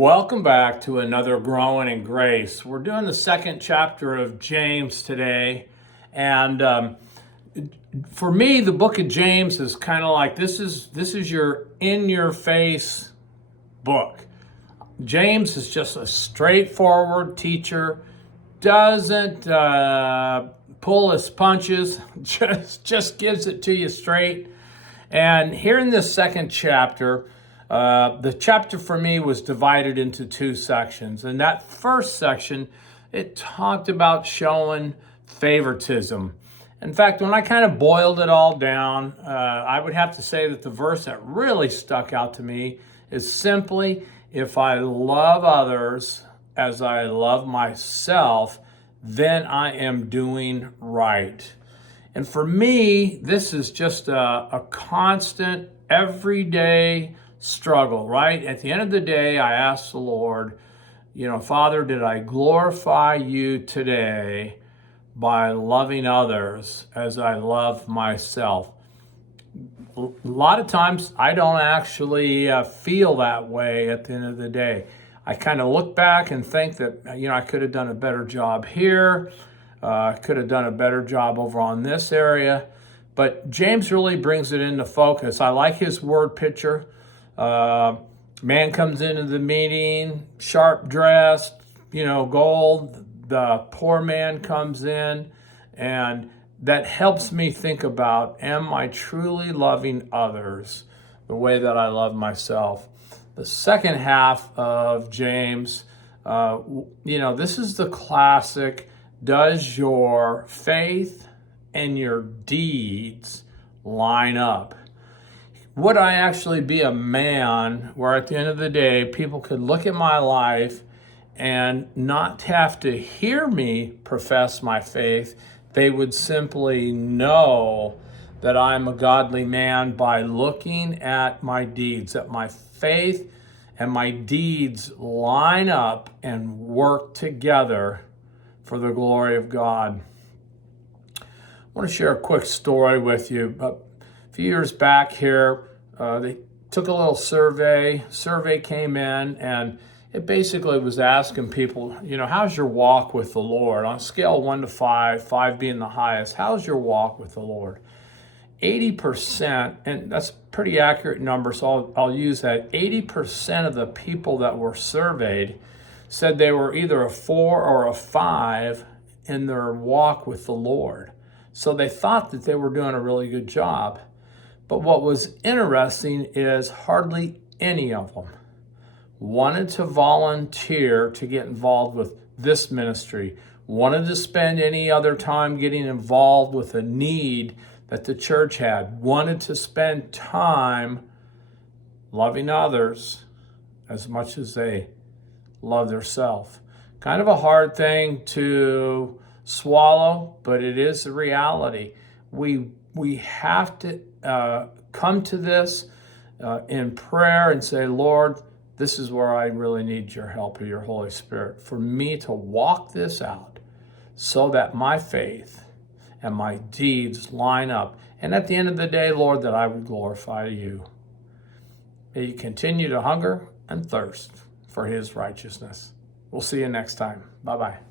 Welcome back to another Growing in Grace. We're doing the second chapter of James today. And for me, the book of James is kind of like this is your in-your-face book. James is just a straightforward teacher, doesn't pull his punches, just gives it to you straight. And here in this second chapter, the chapter for me was divided into two sections. And that first section, it talked about showing favoritism. In fact, when I kind of boiled it all down, I would have to say that the verse that really stuck out to me is simply, if I love others as I love myself, then I am doing right. And for me, this is just a constant, everyday struggle, right? At the end of the day, I ask the Lord, Father, did I glorify you today by loving others as I love myself? A lot of times I don't actually feel that way at the end of the day. I kind of look back and think that, I could have done a better job here. I could have done a better job over on this area. But James really brings it into focus. I like his word picture. Man comes into the meeting, sharp dressed, gold. The poor man comes in, and that helps me think about, am I truly loving others the way that I love myself? The second half of James, this is the classic, does your faith and your deeds line up? Would I actually be a man where at the end of the day, people could look at my life and not have to hear me profess my faith? They would simply know that I'm a godly man by looking at my deeds, that my faith and my deeds line up and work together for the glory of God. I want to share a quick story with you. A few years back here, they took a little survey. Survey came in, and it basically was asking people, how's your walk with the Lord? On a scale of 1 to 5, 5 being the highest, how's your walk with the Lord? 80%, and that's a pretty accurate number, so I'll use that. 80% of the people that were surveyed said they were either a 4 or a 5 in their walk with the Lord. So they thought that they were doing a really good job. But what was interesting is hardly any of them wanted to volunteer to get involved with this ministry, wanted to spend any other time getting involved with a need that the church had, wanted to spend time loving others as much as they love themselves. Kind of a hard thing to swallow, but it is the reality. We have to come to this in prayer and say, Lord, this is where I really need your help of your Holy Spirit for me to walk this out so that my faith and my deeds line up. And at the end of the day, Lord, that I would glorify you. May you continue to hunger and thirst for his righteousness. We'll see you next time. Bye-bye.